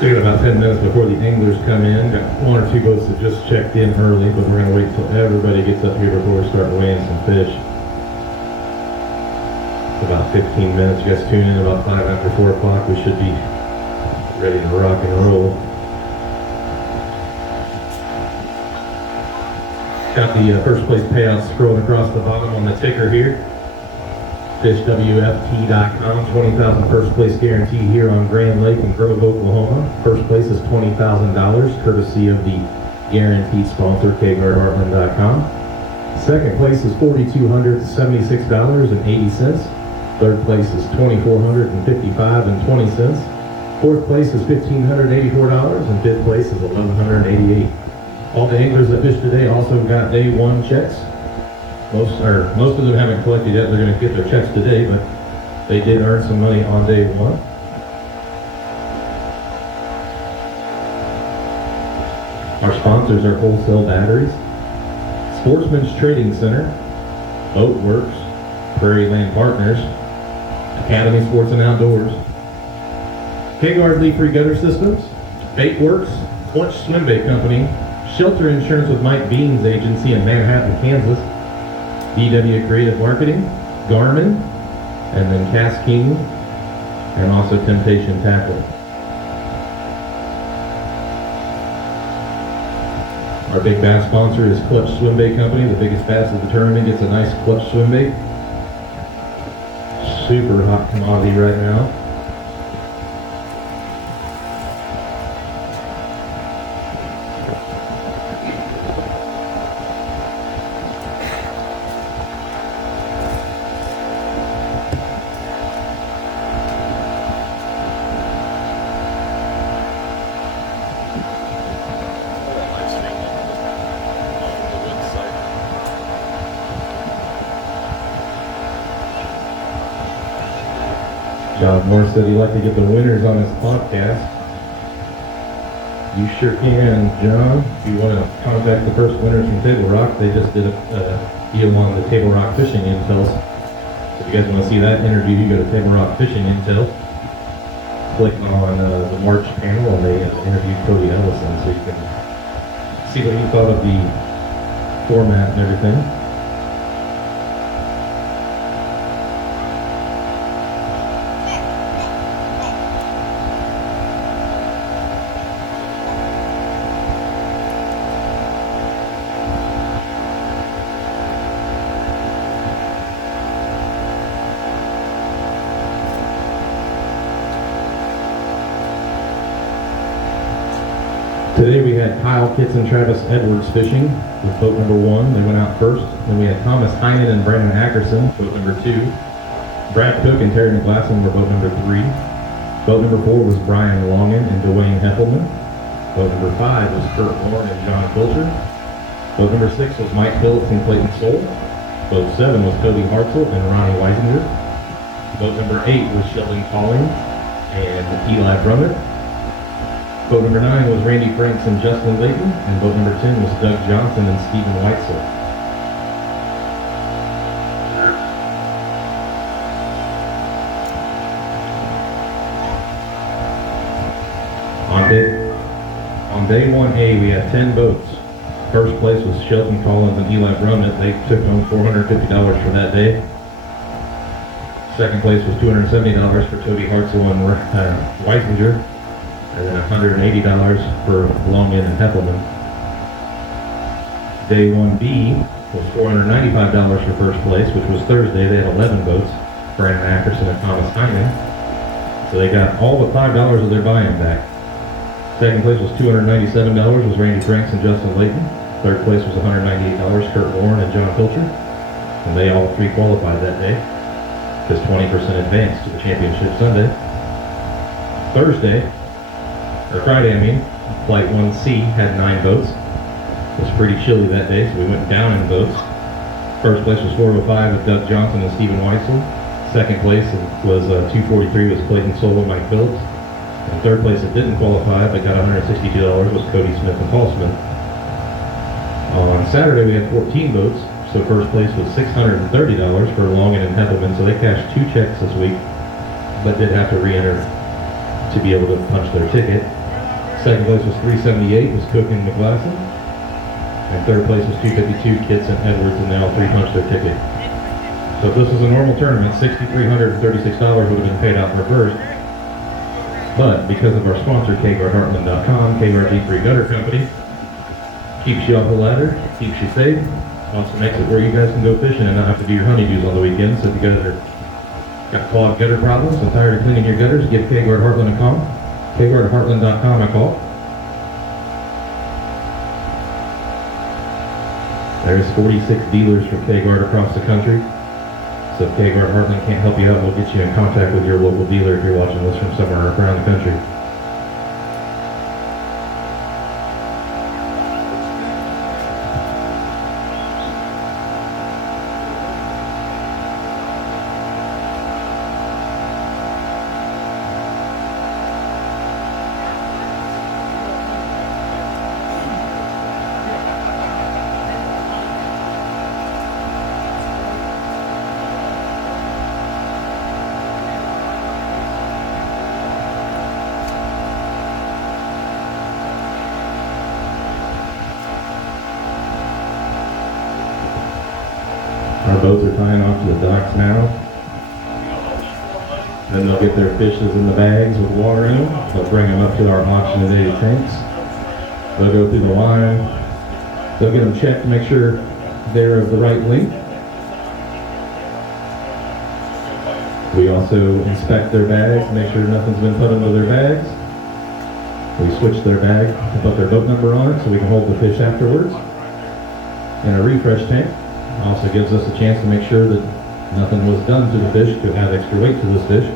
We got about 10 minutes before the anglers come in. Got one or two boats that just checked in early, but we're going to wait until everybody gets up here before we start weighing some fish. About 15 minutes. You guys tune in about 5 after 4 o'clock. We should be ready to rock and roll. Got the first place payouts scrolling across the bottom on the ticker here. FishWFT.com, 20,000 first place guarantee here on Grand Lake in Grove, Oklahoma. First place is $20,000, courtesy of the guaranteed sponsor, KGuardHeartland.com. Second place is $4,276.80. Third place is $2,455.20. Fourth place is $1,584, and fifth place is $1,188. All the anglers that fished today also got day one checks. Most of them haven't collected yet. They're going to get their checks today, but they did earn some money on day one. Our sponsors are Wholesale Batteries, Sportsman's Trading Center, Boatworks, Prairie Land Partners, Academy Sports and Outdoors, KGuard Leaf-Free Gutter Systems, Baitworks, Clutch Swim Bait Company, Shelter Insurance with Mike Bean's agency in Manhattan, Kansas, DW Creative Marketing, Garmin, and then Cast King, and also Temptation Tackle. Our big bass sponsor is Clutch Swim Bait Company. The biggest bass of the tournament gets a nice Clutch Swim Bait. Super hot commodity right now. John Moore said he'd like to get the winners on his podcast. You sure can, John. If you want to contact the first winners from Table Rock, they just did a deal on the Table Rock Fishing Intel. So if you guys want to see that interview, you go to Table Rock Fishing Intel. Click on the March panel, and they interviewed Cody Ellison, so you can see what he thought of the format and everything. Today we had Kyle Kitts and Travis Edwards fishing with boat number 1. They went out first. Then we had Thomas Heinen and Brandon Ackerson, boat number 2. Brad Cook and Terry McGlasson were boat number 3. Boat number 4 was Brian Longan and Dwayne Heffleman. Boat number 5 was Kurt Warren and John Pilcher. Boat number 6 was Mike Phillips and Clayton Soule. Boat 7 was Toby Hartzell and Ronnie Weisinger. Boat number 8 was Sheldon Calling and Eli Brummer. Boat number 9 was Randy Franks and Justin Layton, and boat number 10 was Doug Johnson and Stephen Weitzel. On day 1A, we had 10 boats. First place was Shelton Collins and Eli Brummett. They took home $450 for that day. Second place was $270 for Toby Hartzell and Weisinger. And then $180 for Longan and Heffleman. Day 1B was $495 for first place, which was Thursday. They had 11 boats, Brandon Ackerson and Thomas Heinen. So they got all but $5 of their buy-in back. Second place was $297, was Randy Franks and Justin Layton. Third place was $198, Kurt Warren and John Pilcher. And they all three qualified that day, because 20% advanced to the championship Sunday. Friday, Flight 1C had 9 boats. It was pretty chilly that day, so we went down in boats. First place was 405 with Doug Johnson and Stephen Weitzel. Second place was 243 was Clayton Soule and Mike Phillips. And third place that didn't qualify but got $162 was Cody Smith and Paul Smith. On Saturday we had 14 boats, so first place was $630 for Longan and Heffleman, so they cashed 2 checks this week, but did have to re-enter to be able to punch their ticket. Second place was 378, was Cook and McGlasson. And third place was 252, Kitts and Edwards, and they all three punched their ticket. So if this was a normal tournament, $6,336 would have been paid out for first. But because of our sponsor, KGuardHeartland.com, KGuard G3 Gutter Company, keeps you off the ladder, keeps you safe, also makes it where you guys can go fishing and not have to do your honeydews on the weekends. So if you guys got clogged gutter problems and tired of cleaning your gutters, give KGuard Heartland a call. KGuardHeartland.com a call. There's 46 dealers from KGuard across the country. So if KGuard Heartland can't help you out, we'll get you in contact with your local dealer if you're watching this from somewhere around the country. Our boats are tying off to the docks now. Then they'll get their fishes in the bags with water in them. They'll bring them up to our oxygenated tanks. They'll go through the line. They'll get them checked to make sure they're of the right length. We also inspect their bags, make sure nothing's been put into their bags. We switch their bag to put their boat number on it so we can hold the fish afterwards. And a refresh tank also gives us a chance to make sure that nothing was done to the fish to add extra weight to this fish.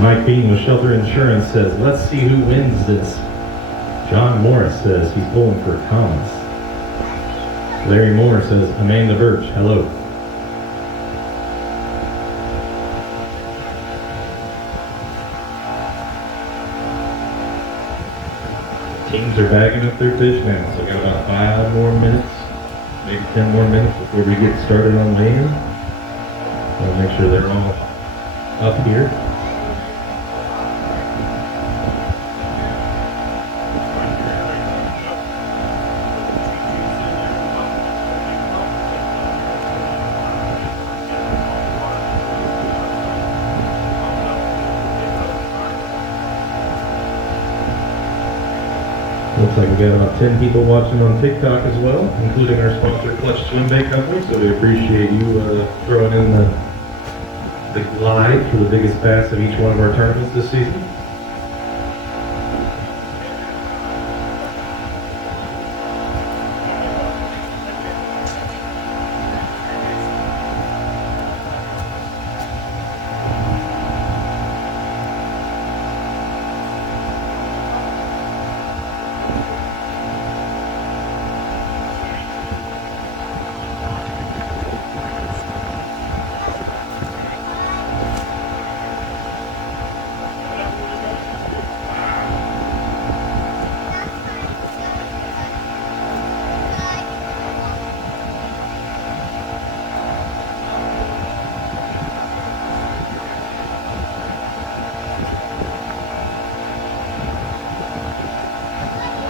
Mike Bean with Shelter Insurance says, let's see who wins this. John Morris says he's pulling for Thomas. Larry Moore says, Amanda Birch, hello. Teams are bagging up their fish now, so we got about 5 more minutes, maybe 10 more minutes before we get started on land. I'll make sure they're all up here. Looks like we got about 10 people watching on TikTok as well, including our sponsor, Clutch Swim Bait Company. So we appreciate you throwing in the glide for the biggest bass of each one of our tournaments this season.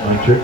Line trick.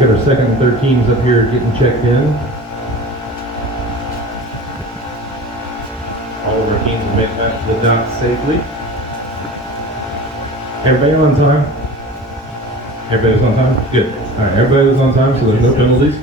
We've got our second and third teams up here getting checked in. All of our teams have made it back to the dock safely. Everybody on time? Everybody was on time? Good. All right, everybody was on time, so there's no penalties.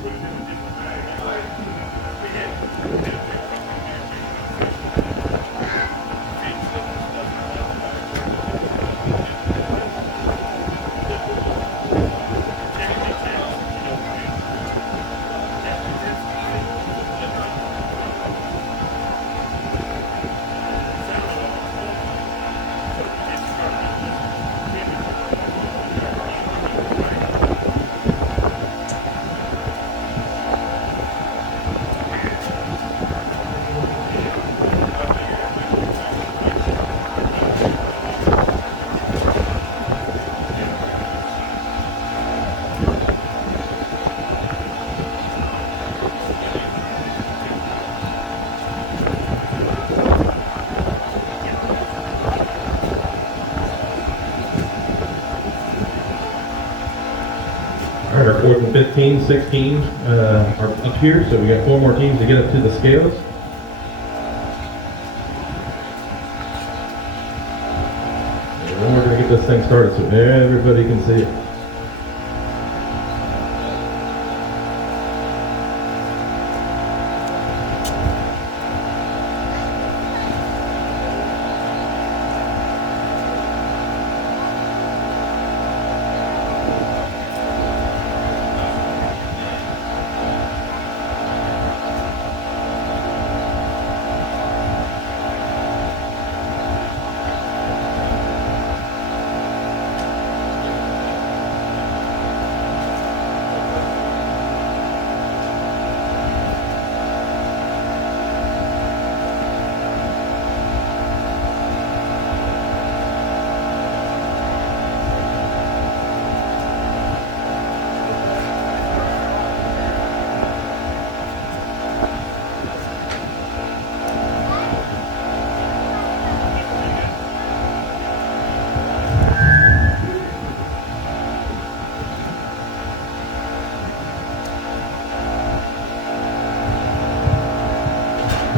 All right, our fourth and fifth team, 16 are up here, so we got 4 more teams to get up to the scales. And then we're going to get this thing started so everybody can see it.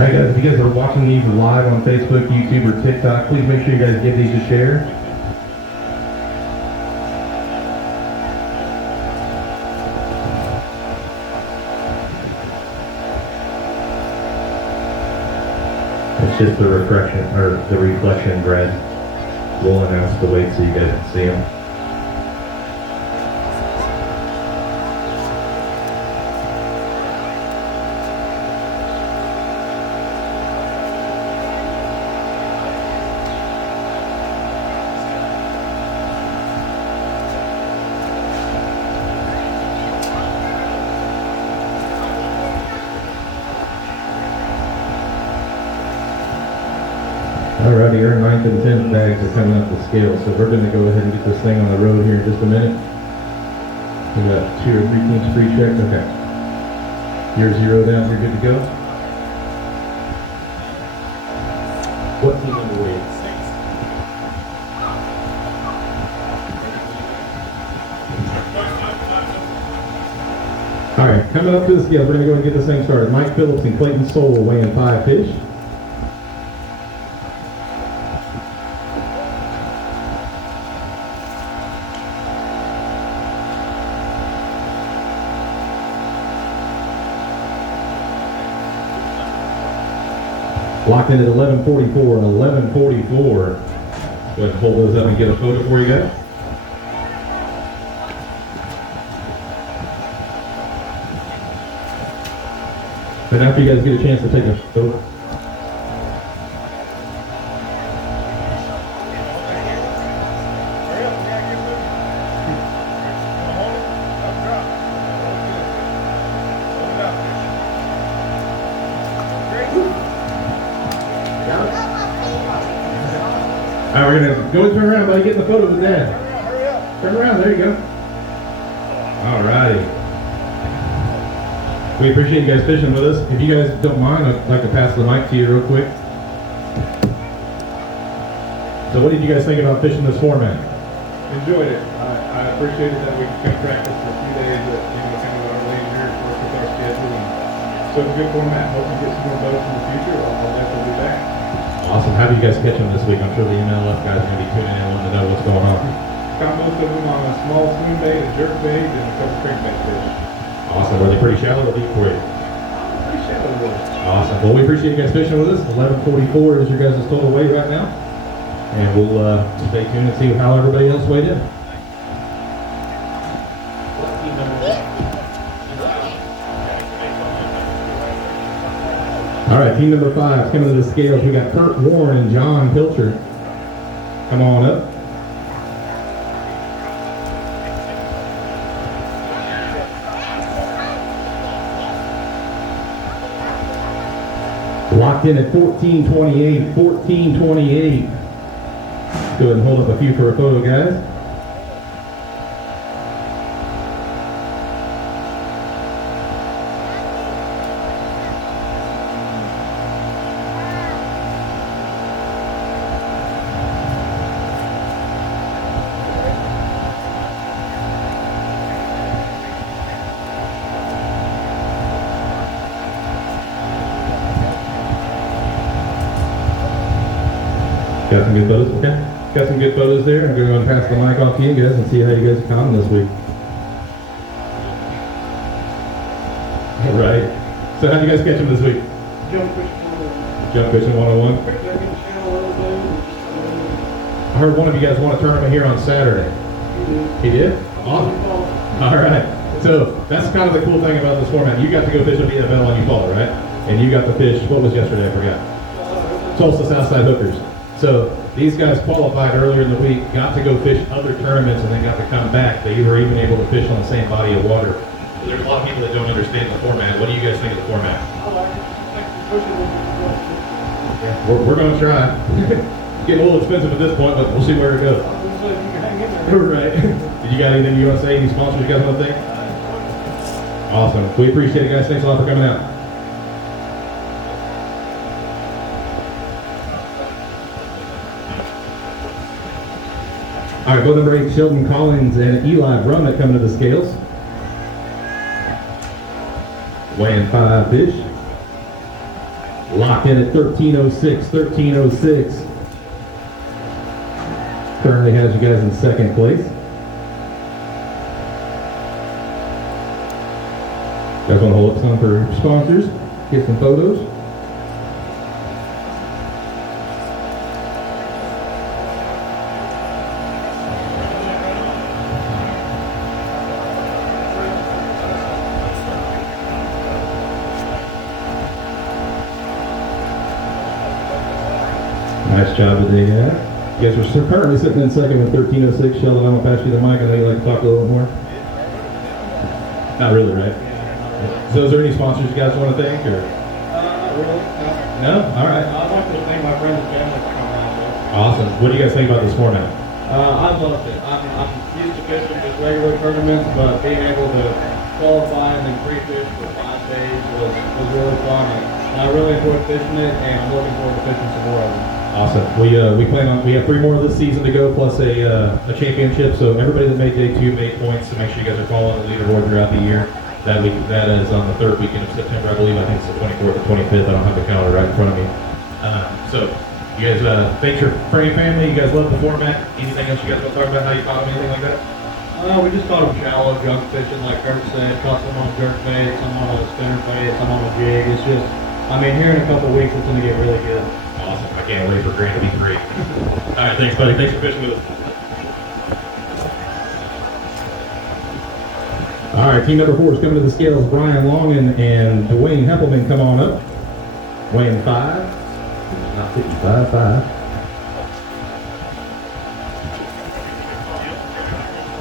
Alright guys, if you guys are watching these live on Facebook, YouTube, or TikTok, please make sure you guys give these a share. It's just the reflection, Brad. We'll announce the weight so you guys can see them. Alrighty, our 9th and 10th bags are coming up the scale, so we're going to go ahead and get this thing on the road here in just a minute. We got 2 or 3 teams pre-checked. Okay. You're 0 down, you're good to go. What team number were you? 6. Alright, coming up to the scales, we're going to go and get this thing started. Mike Phillips and Clayton Soul weighing 5 fish. Locked in at 11:44. 11:44. Go ahead and hold those up and get a photo for you guys. And after you guys get a chance to take a photo. All right, we're gonna go and turn around, buddy. Get in the photo with Dad. Hurry up. Turn around. There you go. All righty. We appreciate you guys fishing with us. If you guys don't mind, I'd like to pass the mic to you real quick. So, what did you guys think about fishing this format? Enjoyed it. I appreciated that we could practice for a few days. So it's a good format. Hope we get some more boats in the future. I'll definitely be back. Awesome. How do you guys catch them this week? I'm sure the NLF guys are going to be tuning in wanting to know what's going on. Caught most of them on a small swim bait, a jerk bait, and a couple crankbait fish. Awesome. Were they pretty shallow or deep for you? Pretty shallow with it. Awesome. Well, we appreciate you guys fishing with us. 1144 is your guys' total weight right now. And we'll stay tuned and see how everybody else weighed in. All right, team number 5 coming to the scales. We got Kurt Warren and John Pilcher. Come on up. Locked in at 1428, 1428. Go ahead and hold up a few for a photo, guys. Got some good photos? Okay. Got some good photos there. I'm going to go and pass the mic off to you guys and see how you guys are coming this week. All right. So how do you guys catch them this week? Jump fishing 101. I heard one of you guys won a tournament here on Saturday. He did? Awesome. All right. So that's kind of the cool thing about this format. You got to go fish a VFL on Eufaula, right? And you got to fish, what was yesterday? I forgot. Tulsa Southside Hookers. So these guys qualified earlier in the week, got to go fish other tournaments, and then got to come back. They were even able to fish on the same body of water. So there's a lot of people that don't understand the format. What do you guys think of the format? Yeah, we're going to try. It's getting a little expensive at this point, but we'll see where it goes. Right. Did you got anything you want to say? Any sponsors you guys want to thank? Awesome. We appreciate it, guys. Thanks a lot for coming out. All right, boat number 8, Sheldon Collins and Eli Brummett coming to the scales. Weighing 5 fish. Locked in at 1306, 1306. Currently has you guys in second place. Guys want to hold up some for sponsors, get some photos. Nice job today, guys. You guys are currently sitting in second with 1306. Sheldon, I'm going to pass you the mic. I know you'd like to talk a little bit more. Not really, right? So is there any sponsors you guys want to thank? Or? Not really. No? All right. I'd like to thank my friends and family for coming out there. Awesome. What do you guys think about this format? I loved it. I'm used to fishing just regular tournaments, but being able to qualify and then free fish for 5 days was really fun. And I really enjoyed fishing it, and I'm looking forward to fishing some more of them. Awesome. We have 3 more this season to go, plus a championship. So everybody that made day 2 made points. So make sure you guys are following the leaderboard throughout the year. That is on the 3rd weekend of September, I believe. I think it's the 24th or 25th. I don't have the calendar right in front of me. So you guys, thanks for your family. You guys love the format. Anything else you guys want to talk about? How you caught them? Anything like that? We just caught them shallow junk fishing, like Kurt said. Caught some on jerk bait, some on a spinner bait, some on a jig. It's just, I mean, here in a couple weeks, it's going to get really good. Awesome. I can't wait for Grant to be free. All right, thanks, buddy. Thanks for fishing with us. All right, team number 4 is coming to the scales. Brian Longan and Dwayne Heppelman, come on up. Weighing 5, not 55, 5.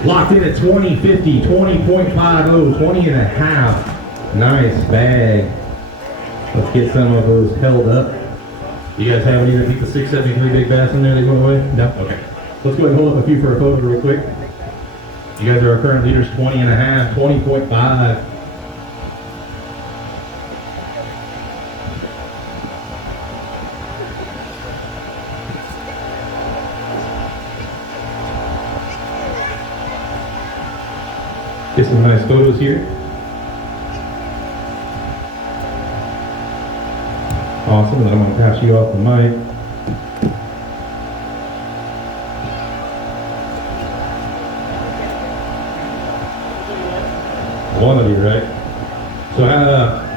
Locked in at 2050, 20.50, 20 and a half. Nice bag. Let's get some of those held up. You guys have any that beat the 673 big bass in there they went away? No? Okay. Let's go ahead and hold up a few for a photo real quick. You guys are our current leaders, 20 and a half, 20.5. Get some nice photos here. Awesome, then I'm gonna pass you off the mic. One of you, right? So,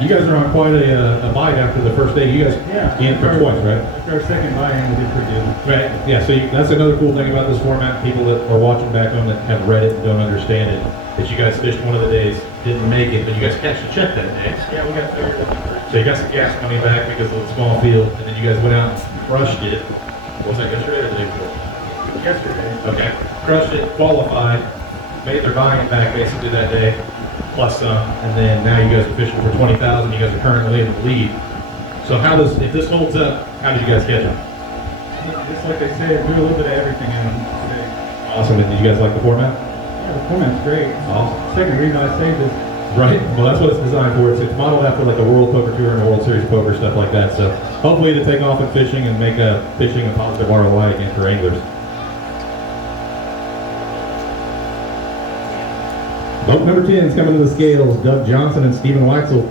you guys are on quite a bite after the first day. You guys in for twice, right? After our second buy-in, we did pretty good. Right. Yeah. So that's another cool thing about this format. People that are watching back home that have read it and don't understand it, that you guys fished one of the days, didn't make it, but you guys cashed a check that day. Yeah, we got third. So you got some gas money back because of the small field, and then you guys went out and crushed it. What was that, yesterday or the day before? Yesterday. Okay. Crushed it, qualified, made their buy-in back basically that day, plus some, and then now you guys are fishing for 20,000. You guys are currently in the lead. So if this holds up, how did you guys catch it? Just like they say, do a little bit of everything in them today. Awesome. And did you guys like the format? Yeah, the format's great. Awesome. Second reason I saved this. Right. Well, that's what it's designed for. It's modeled after like a World Poker Tour and a World Series of Poker, stuff like that. So hopefully to take off in fishing and make fishing a positive ROI again for anglers. Boat number 10 is coming to the scales. Doug Johnson and Stephen Waxel.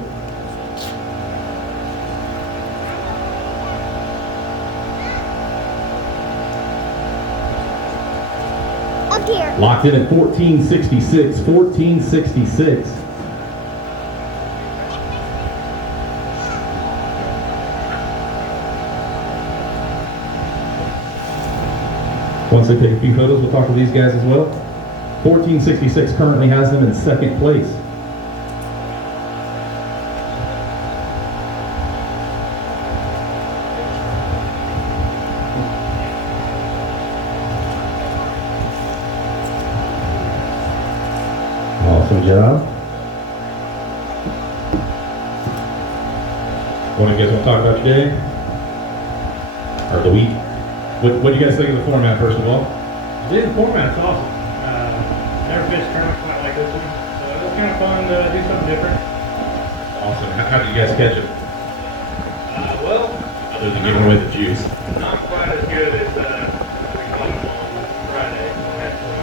Up here. Locked in at 1466. 1466. Once they take a few photos, we'll talk to these guys as well. 1466 currently has them in second place. Awesome job. One of you guys want to talk about your day? Or the week? What do you guys think of the format, first of all? The format's awesome. Never fished tournaments quite like this one, so it was kind of fun to do something different. Awesome. How did you guys catch it? Well, Other than giving away the juice. not quite as good as we caught on Friday. Actually,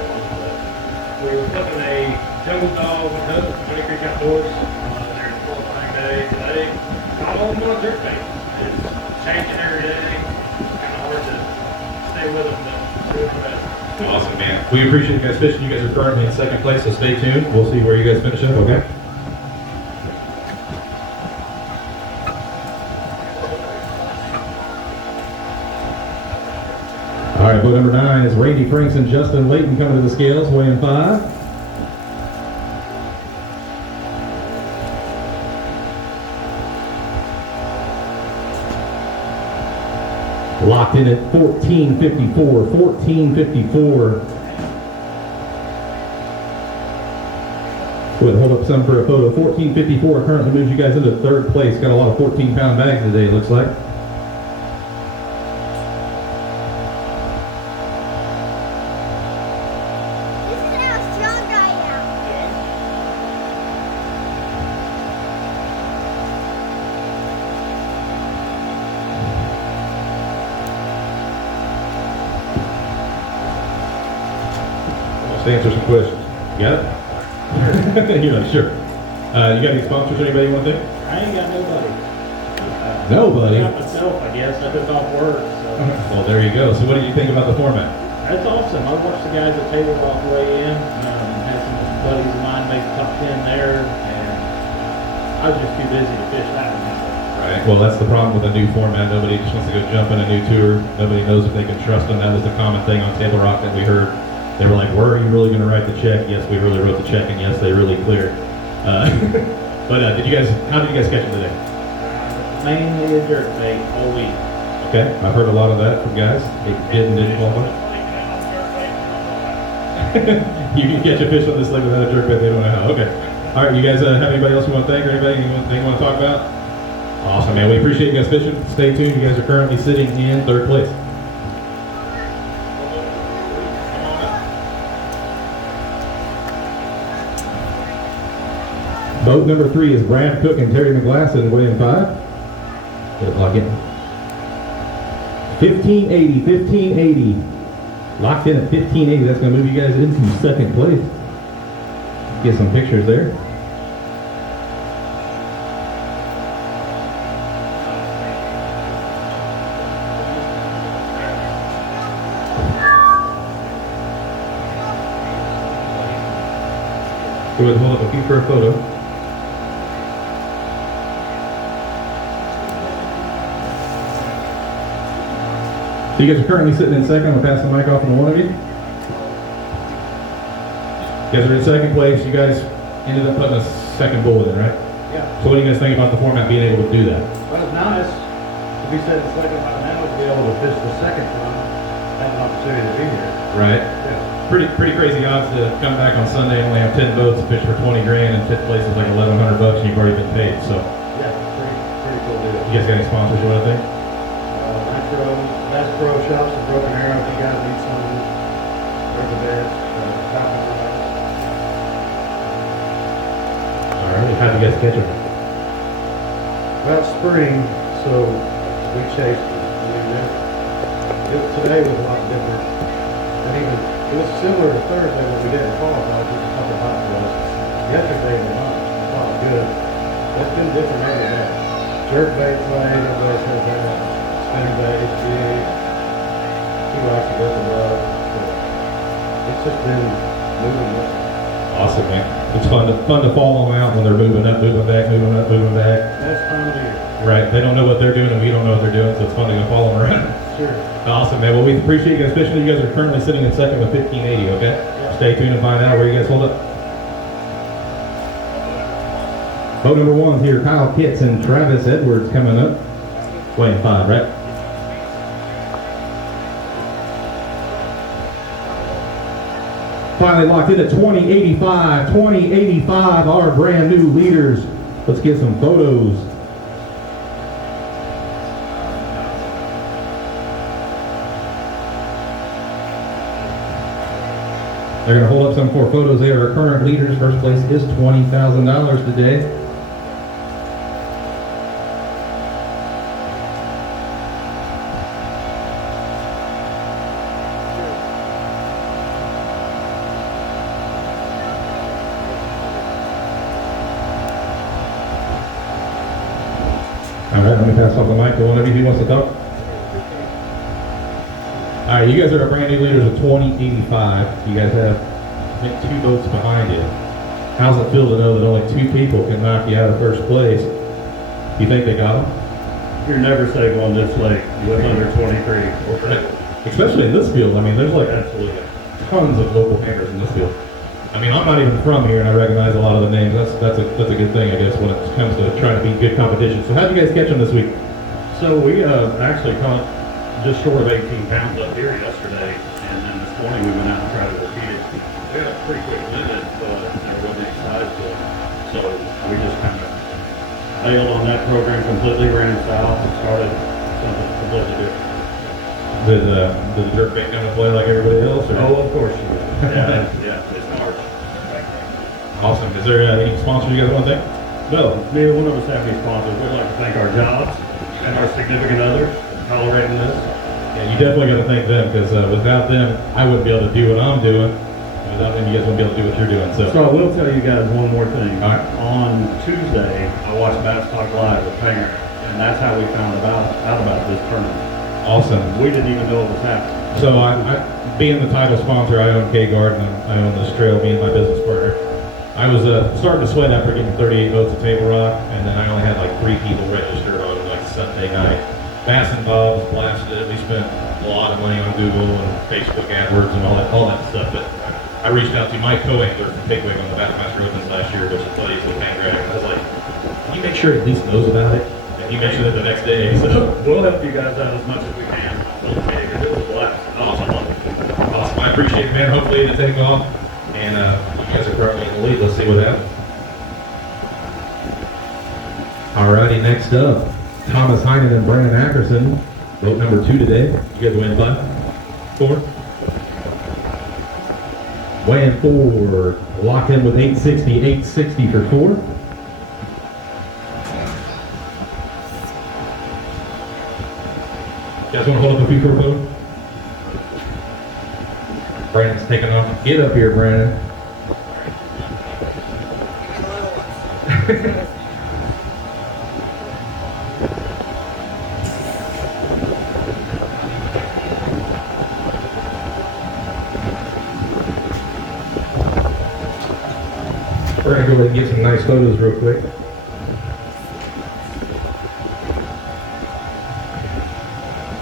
we were flipping a jungle dog with hook from Honey Creek Outdoors. Their qualifying day today. Caught on one jerkbait. It's changing every day. Kind of hard to stay with them, but doing our best. Awesome, man. We appreciate you guys fishing. You guys are currently in second place, so stay tuned. We'll see where you guys finish up, okay? All right, boat number 9 is Randy Franks and Justin Layton coming to the scales, weighing 5. Locked in at 1454. 1454. Go ahead and hold up some for a photo. 1454 currently moves you guys into third place. Got a lot of 14-pound bags today, it looks like. This is how strong I am. Let's answer some questions. You got it? You know, sure. You got any sponsors or anybody you want to thank? I ain't got nobody. Nobody? Got myself, I guess. I took off work, so. Well, there you go. So what did you think about the format? That's awesome. I watched the guys at Table Rock weigh in. Had some buddies of mine make the top 10 there, and I was just too busy to fish that one. Right. Well, that's the problem with a new format. Nobody just wants to go jump in a new tour. Nobody knows if they can trust them. That was the common thing on Table Rock that we heard. They were like, "Where are you really going to write the check?" Yes, we really wrote the check, and yes, they really cleared. But how did you guys catch it today? Mainly a jerkbait all week. Okay, I've heard a lot of that from guys. They didn't qualify. You can catch a fish on this lake without a jerkbait. They don't know how. Okay. All right, you guys have anybody else you want to thank or anybody you want to talk about? Awesome, man. We appreciate you guys fishing. Stay tuned. You guys are currently sitting in third place. Boat number 3 is Brad Cook and Terry McGlasson, weighing 5. Get it, lock in. 1580, 1580. Locked in at 1580. That's going to move you guys into second place. Get some pictures there. Go ahead and hold up a few for a photo. So you guys are currently sitting in second. I'm gonna pass the mic off to one of you. You guys are in second place. You guys ended up putting a second bullet in, right? Yeah, So what do you guys think about the format being able to do that? well, it's nice to be sitting second by now to be able to fish the second run, have an opportunity to be here. Right. Yeah. Pretty crazy odds to come back on Sunday and only have 10 boats, fish for 20 grand, and fifth place is like 1,100 bucks, and you've already been paid. So Yeah, pretty cool deal. you guys got any sponsors? What I think? Nitro, Bass Pro Shops and Broken Arrow, if you guys need something, they're the best. All right. How do you guys catch them? Well, it's spring, so we chased it. I mean, today was a lot different. And even, it was similar to Thursday when we didn't qualify, just a couple hot ones. Yesterday was not, not good. It's been different every day. Jerk bait play, everybody says that. Spinner bait, jig. He likes to go to love. So it's just been moving with it. Awesome, man. It's fun to follow them out when they're moving up, moving back, moving up, moving back. Best time of the year. Right. They don't know what they're doing, and we don't know what they're doing, so it's fun to go follow them around. Sure. Awesome, man. Well, we appreciate you guys fishing. You guys are currently sitting in second with 1580, okay? Yeah. Stay tuned and find out where you guys hold up. Boat number 1's here. Kyle Kitts and Travis Edwards coming up. Weighing 5, right? Finally locked in at 2085. 2085, our brand new leaders. Let's get some photos. They're going to hold up some for photos. They are our current leaders. First place is $20,000 today. All right, let me pass off the mic to one of you who wants to talk. All right, you guys are our brand new leaders of 2085. You guys have, I think, 2 boats behind you. How's it feel to know that only 2 people can knock you out of first place? You think they got them? You're never safe on this lake with under 23. Especially in this field. I mean, there's like Absolutely. tons of local campers in this field. I mean, I'm not even from here, and I recognize a lot of the names. That's a good thing, I guess, when it comes to trying to beat good competition. So, how'd you guys catch them this week? So we actually caught just short of 18 pounds up here yesterday, and then this morning we went out and tried to repeat it. We had a pretty quick limit, but there wasn't any size to it. So we just kind of bailed on that program completely, ran south, and started something completely different. Did the jerk bait come to play like everybody else? Or? Oh, of course you did. Yeah, it's hard. Awesome. Is there any sponsors you guys want to thank? No, neither one of us have any sponsors. We'd like to thank our jobs and our significant others for tolerating this. Yeah, you definitely got to thank them, because without them, I wouldn't be able to do what I'm doing. And without them, you guys wouldn't be able to do what you're doing. So, So I will tell you guys one more thing. All right. On Tuesday, I watched Bass Talk Live with Panger, and that's how we found out about this tournament. awesome. We didn't even know it was happening. So I being the title sponsor, I own K Garden, and I own this trail, me and my business partner. I was starting to sweat after getting 38 votes at Table Rock, and then I only had like 3 people registered on like Sunday night. Bass and Bob's blasted it. We spent a lot of money on Google and Facebook AdWords and all that stuff. But I reached out to Mike Coangler from Pickwick on the Bassmaster Opens last year, which is buddies with Hank Greg. I was like, can you make sure he at least knows about it? And he mentioned it the next day. So We'll help you guys out as much as we can. It was a blast. awesome. Awesome. I appreciate it, man. Hopefully it'll take off. And you guys are currently in the lead. Let's see what happens. Alrighty, next up, Thomas Heinen and Brandon Ackerson. Vote number 2 today. You guys win 5? 4? Weighing 4. Locked in with 860. 860 for 4. You guys want to hold up a few for a photo? Brandon's taking off. Get up here, Brandon. go ahead and get some nice photos real quick.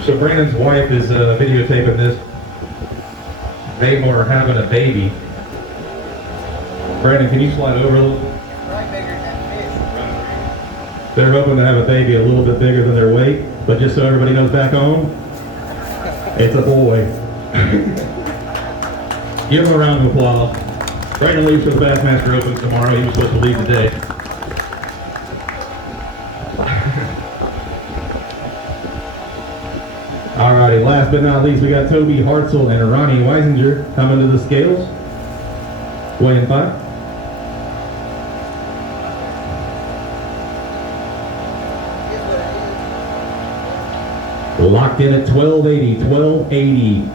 So Brandon's wife is videotaping this. They are having a baby. Brandon, can you slide over a little? They're hoping to have a baby a little bit bigger than their weight, but just so everybody knows back home, it's a boy. Give him a round of applause. Brandon leaves for the Bassmaster Opens tomorrow. He was supposed to leave today. Alrighty, last but not least, we got Toby Hartzell and Ronnie Weisinger coming to the scales. Weighing 5. Locked in at 1280, 1280.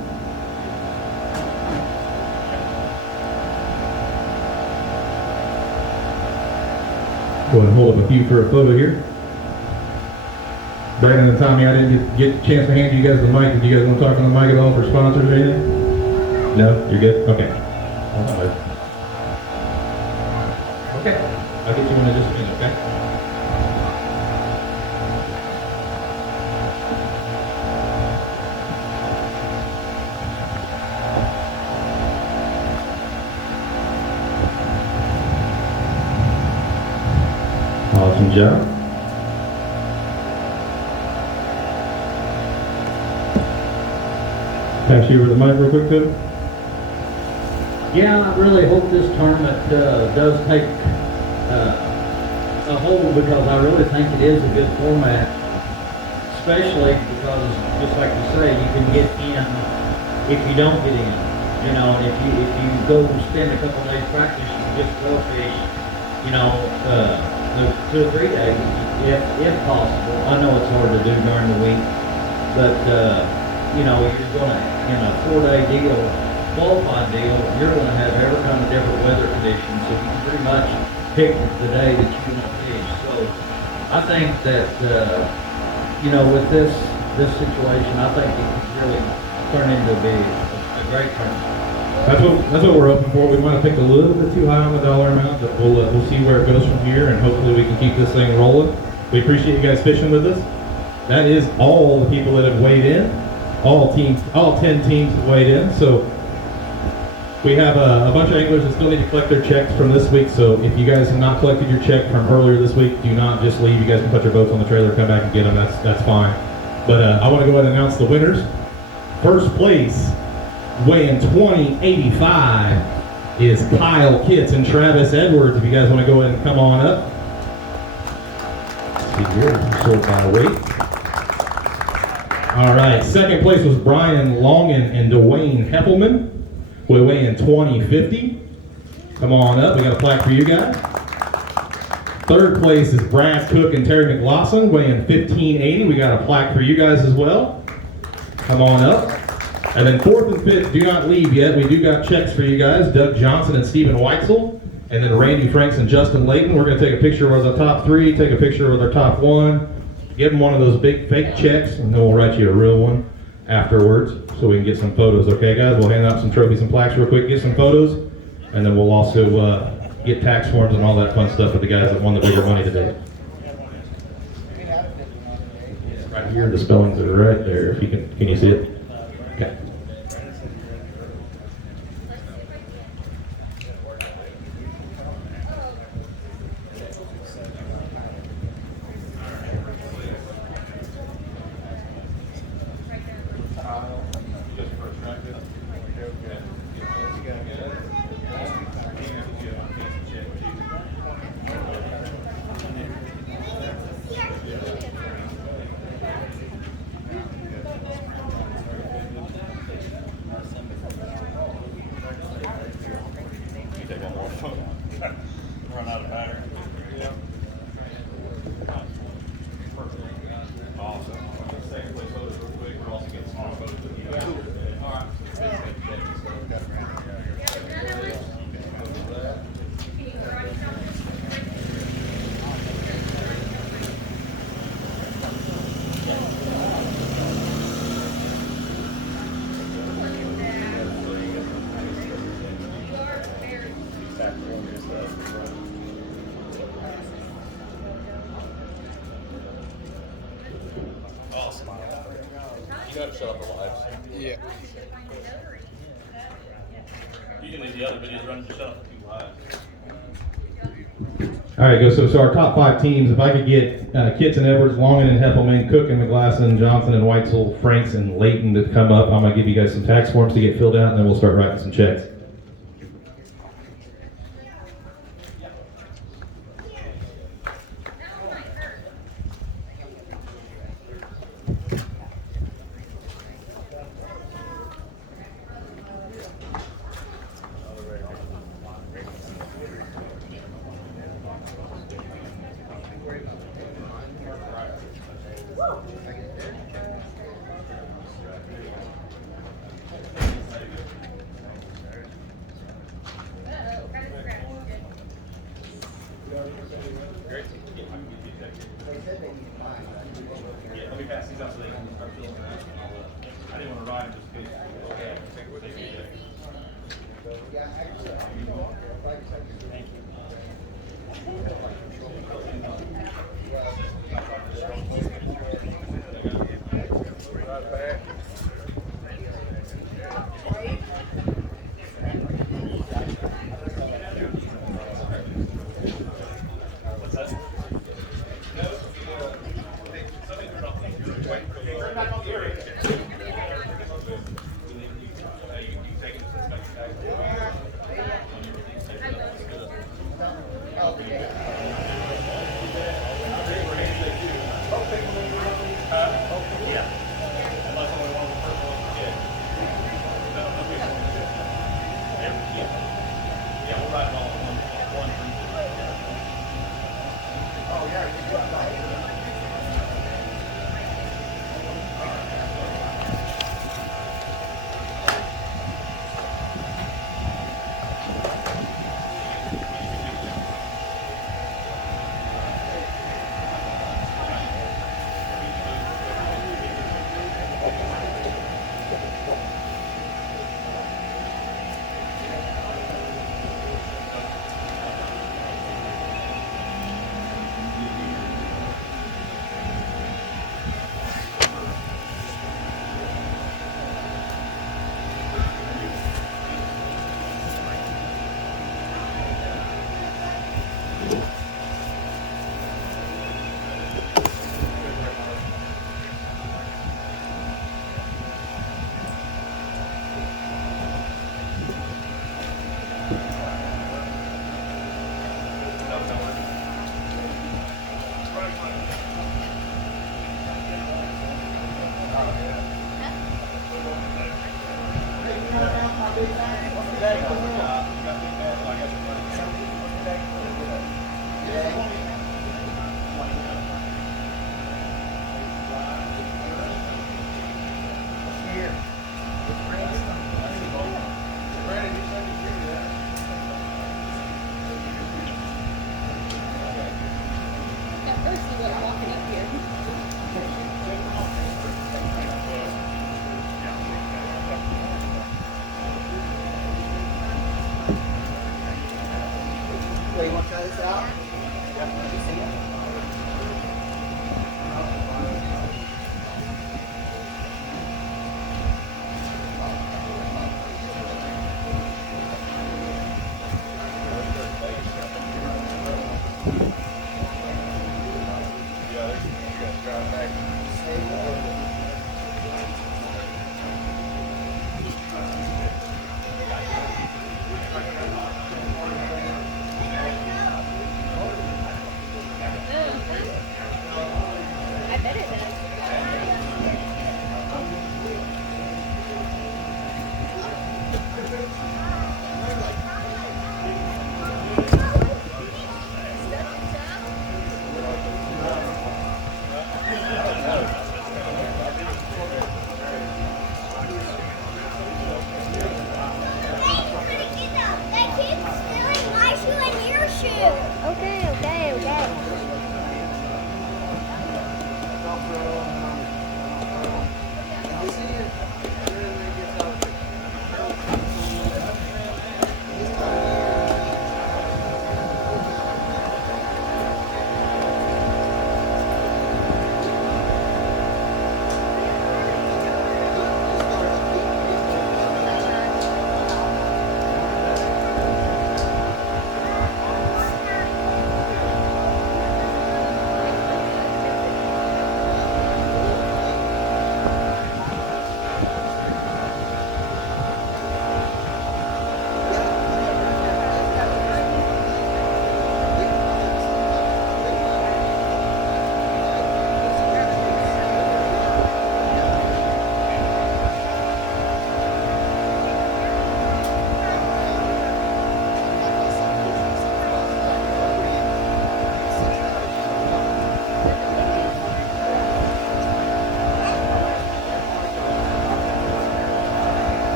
Go ahead and hold up a few for a photo here. Brandon and Tommy, I didn't get a chance to hand you guys the mic. Did you guys want to talk on the mic at all for sponsors or anything? No? You're good? Okay. Okay. I'll get you one in just a minute, okay? Awesome job. Pass you over the mic real quick, too. Yeah, I really hope this tournament does take a hold, because I really think it is a good format, especially because, just like you say, you can get in if you don't get in. You know, and if you go spend a couple days practice, you can just go fish, you know, the 2 or 3 days, if possible. I know it's hard to do during the week, but you know, you're going to, in a 4-day deal, qualified deal, you're going to have every kind of different weather conditions, so you can pretty much pick the day that you want to fish. So I think that, you know, with this situation, I think it could really turn into be a great tournament. That's what we're hoping for. We might have picked a little bit too high on the dollar amount, but we'll see where it goes from here, and hopefully we can keep this thing rolling. We appreciate you guys fishing with us. That is all the people that have weighed in. All 10 teams have weighed in. So we have a bunch of anglers that still need to collect their checks from this week. So if you guys have not collected your check from earlier this week, do not just leave. You guys can put your boats on the trailer, come back and get them. That's fine. But I want to go ahead and announce the winners. First place, weighing 2085, is Kyle Kitts and Travis Edwards. If you guys want to go ahead and come on up. Let's see here, sort by weight. All right, second place was Brian Longan and Dwayne Heppelman. We weigh in 2050. Come on up, we got a plaque for you guys. Third place is Brad Cook and Terry McLaughlin, weighing 1580. We got a plaque for you guys as well. Come on up. And then fourth and fifth, do not leave yet. We do got checks for you guys. Doug Johnson and Stephen Weitzel. And then Randy Franks and Justin Layton. We're going to take a picture with our top 3, take a picture with our top 1. Give them one of those big fake checks, and then we'll write you a real one afterwards so we can get some photos. Okay, guys? We'll hand out some trophies and plaques real quick, get some photos, and then we'll also get tax forms and all that fun stuff for the guys that won the bigger money today. Right here, the spellings are right there. If you can you see it? Okay. Run out of battery. Awesome. Second place photos real quick. We're also getting small photos of you guys. All right. gotta shut off the lights. Yeah. Usually the other videos run to shut off the two lights. All right, go. So our top 5 teams. If I could get Kitson, Edwards, Longman, and Heffelman, Cook and McGlasson, Johnson and Weitzel, Franks and Layton to come up. I'm gonna give you guys some tax forms to get filled out, and then we'll start writing some checks. Yeah, let me pass these out so they can start filling them out. I didn't want to ride them just in case. Okay, take it with you.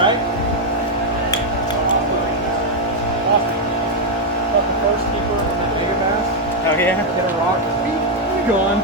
Alright? Got the first keeper on that bigger bass. Oh yeah? Get a rock. You going?